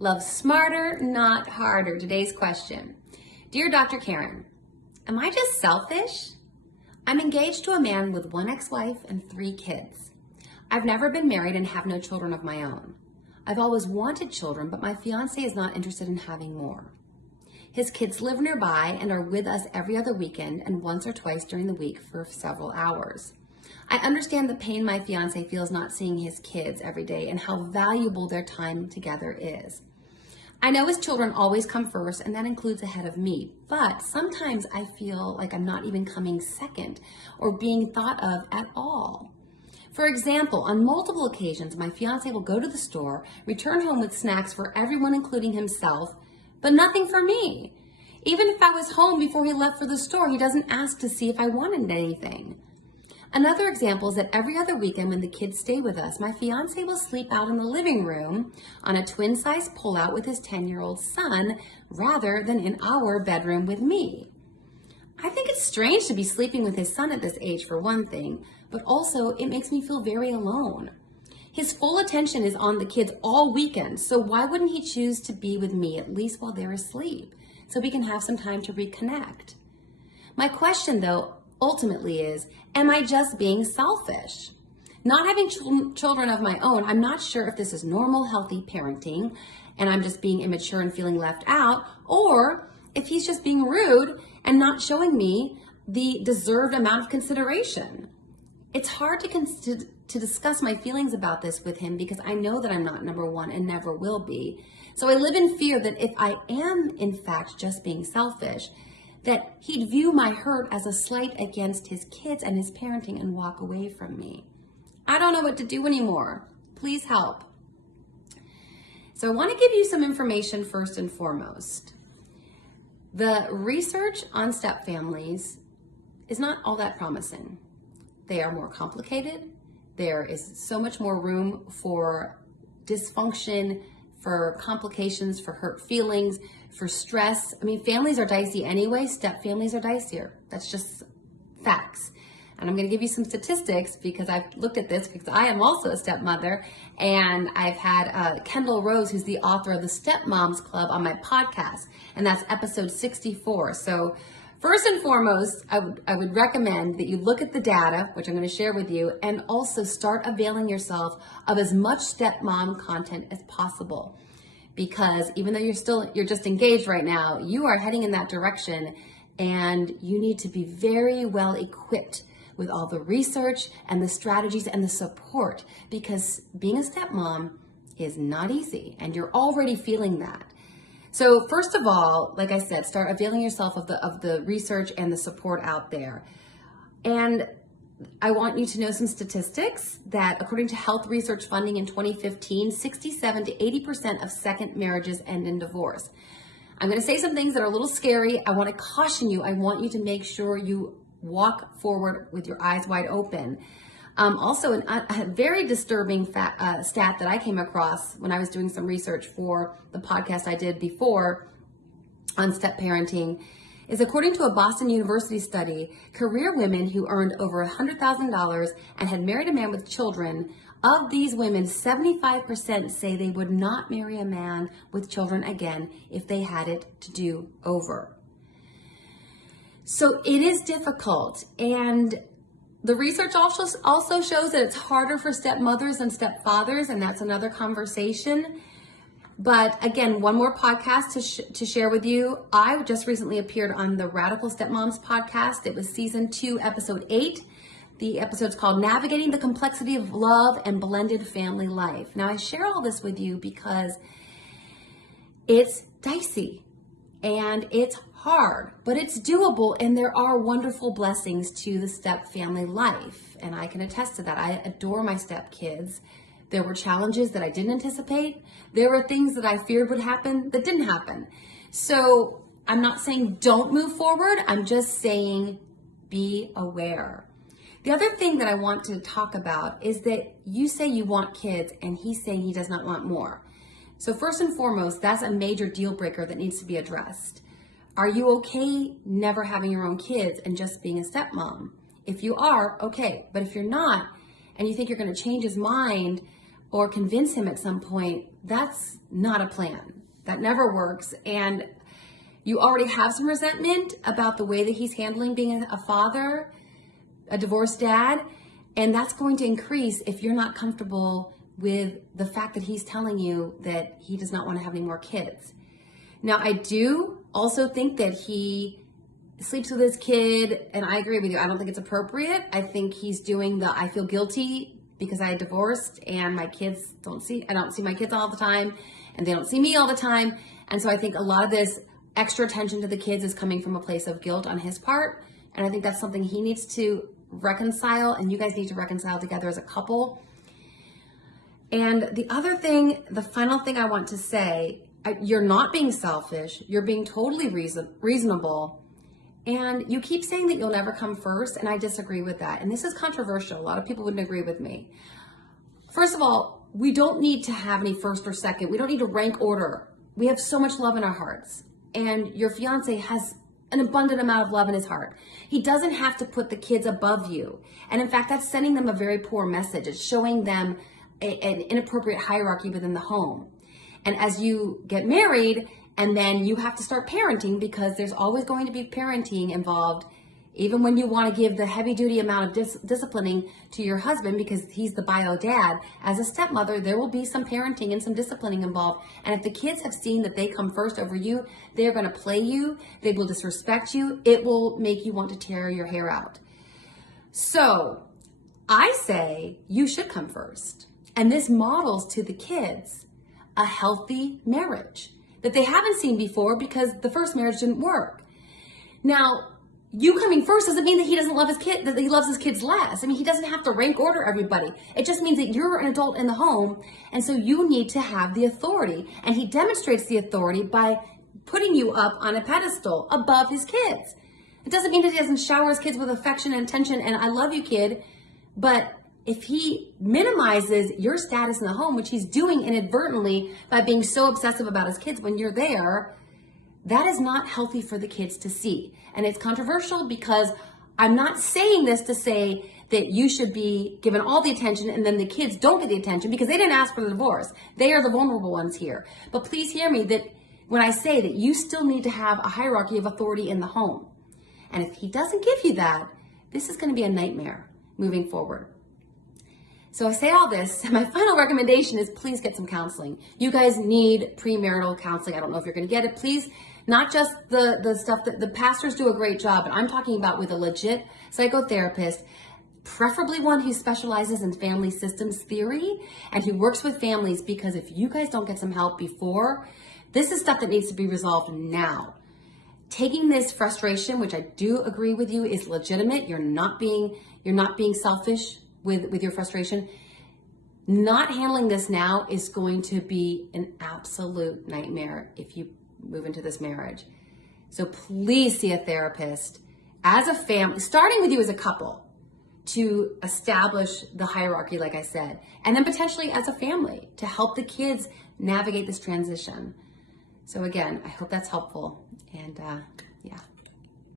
Love smarter, not harder. Today's question. Dear Dr. Karen, am I just selfish? I'm engaged to a man with one ex-wife and 3 kids. I've never been married and have no children of my own. I've always wanted children, but my fiance is not interested in having more. His kids live nearby and are with us every other weekend and once or twice during the week for several hours. I understand the pain my fiance feels not seeing his kids every day and how valuable their time together is. I know his children always come first, and that includes ahead of me, but sometimes I feel like I'm not even coming second or being thought of at all. For example, on multiple occasions, my fiance will go to the store, return home with snacks for everyone, including himself, but nothing for me. Even if I was home before he left for the store, he doesn't ask to see if I wanted anything. Another example is that every other weekend when the kids stay with us, my fiance will sleep out in the living room on a twin-size pull-out with his 10-year-old son rather than in our bedroom with me. I think it's strange to be sleeping with his son at this age for one thing, but also it makes me feel very alone. His full attention is on the kids all weekend, so why wouldn't he choose to be with me at least while they're asleep so we can have some time to reconnect? My question though, ultimately is, am I just being selfish? Not having children of my own, I'm not sure if this is normal, healthy parenting, and I'm just being immature and feeling left out, or if he's just being rude and not showing me the deserved amount of consideration. It's hard to discuss my feelings about this with him because I know that I'm not number one and never will be. So I live in fear that if I am, in fact, just being selfish, that he'd view my hurt as a slight against his kids and his parenting and walk away from me. I don't know what to do anymore. Please help. So I want to give you some information first and foremost. The research on step families is not all that promising. They are more complicated. There is so much more room for dysfunction, for complications, for hurt feelings, for stress. I mean, families are dicey anyway. Step families are dicier. That's just facts. And I'm going to give you some statistics because I've looked at this because I am also a stepmother, and I've had Kendall Rose, who's the author of the Stepmoms Club, on my podcast, and that's episode 64. So first and foremost, I would recommend that you look at the data, which I'm going to share with you, and also start availing yourself of as much stepmom content as possible. Because even though you're just engaged right now, you are heading in that direction, and you need to be very well equipped with all the research and the strategies and the support, because being a stepmom is not easy, and you're already feeling that. So first of all, like I said, start availing yourself of the research and the support out there. And I want you to know some statistics that according to Health Research Funding in 2015, 67 to 80% of second marriages end in divorce. I'm going to say some things that are a little scary. I want to caution you. I want you to make sure you walk forward with your eyes wide open. Also, a very disturbing stat that I came across when I was doing some research for the podcast I did before on step parenting is, according to a Boston University study, career women who earned over $100,000 and had married a man with children, of these women, 75% say they would not marry a man with children again if they had it to do over. So it is difficult, and the research also shows that it's harder for stepmothers than stepfathers, and that's another conversation. But again, one more podcast to share with you. I just recently appeared on the Radical Stepmoms podcast. It was season 2, episode 8. The episode's called Navigating the Complexity of Love and Blended Family Life. Now, I share all this with you because it's dicey and it's hard, but it's doable, and there are wonderful blessings to the step family life. And I can attest to that. I adore my step kids. There were challenges that I didn't anticipate. There were things that I feared would happen that didn't happen. So I'm not saying don't move forward. I'm just saying be aware. The other thing that I want to talk about is that you say you want kids and he's saying he does not want more. So first and foremost, that's a major deal breaker that needs to be addressed. Are you okay never having your own kids and just being a stepmom? If you are, okay. But if you're not, and you think you're going to change his mind, or convince him at some point, that's not a plan. That never works. And you already have some resentment about the way that he's handling being a father, a divorced dad, and that's going to increase if you're not comfortable with the fact that he's telling you that he does not want to have any more kids. Now, I do also think that he sleeps with his kid, and I agree with you. I don't think it's appropriate. I think he's doing the I feel guilty because I divorced and my kids I don't see my kids all the time, and they don't see me all the time. And so I think a lot of this extra attention to the kids is coming from a place of guilt on his part. And I think that's something he needs to reconcile, and you guys need to reconcile together as a couple. And the other thing, the final thing I want to say, you're not being selfish. You're being totally reasonable. And you keep saying that you'll never come first, and I disagree with that. And this is controversial. A lot of people wouldn't agree with me. First of all, we don't need to have any first or second. We don't need to rank order. We have so much love in our hearts. And your fiance has an abundant amount of love in his heart. He doesn't have to put the kids above you. And in fact, that's sending them a very poor message. It's showing them an inappropriate hierarchy within the home. And as you get married, and then you have to start parenting, because there's always going to be parenting involved, even when you want to give the heavy duty amount of disciplining to your husband because he's the bio dad. As a stepmother, there will be some parenting and some disciplining involved. And if the kids have seen that they come first over you, they're going to play you, they will disrespect you, it will make you want to tear your hair out. So I say you should come first. And this models to the kids a healthy marriage that they haven't seen before because the first marriage didn't work. Now, you coming first doesn't mean that he doesn't love his kid, that he loves his kids less. I mean, he doesn't have to rank order everybody. It just means that you're an adult in the home, and so you need to have the authority. And he demonstrates the authority by putting you up on a pedestal above his kids. It doesn't mean that he doesn't shower his kids with affection and attention and I love you, kid, but if he minimizes your status in the home, which he's doing inadvertently by being so obsessive about his kids when you're there, that is not healthy for the kids to see. And it's controversial because I'm not saying this to say that you should be given all the attention and then the kids don't get the attention because they didn't ask for the divorce. They are the vulnerable ones here. But please hear me that when I say that you still need to have a hierarchy of authority in the home. And if he doesn't give you that, this is going to be a nightmare moving forward. So I say all this, my final recommendation is please get some counseling. You guys need premarital counseling. I don't know if you're going to get it. Please, not just the stuff that the pastors do a great job, but I'm talking about with a legit psychotherapist, preferably one who specializes in family systems theory and who works with families, because if you guys don't get some help before, this is stuff that needs to be resolved now. Taking this frustration, which I do agree with you, is legitimate. You're not being selfish with your frustration. Not handling this now is going to be an absolute nightmare if you move into this marriage. So please see a therapist as a family, starting with you as a couple, to establish the hierarchy, like I said, and then potentially as a family to help the kids navigate this transition. So again, I hope that's helpful. And yeah.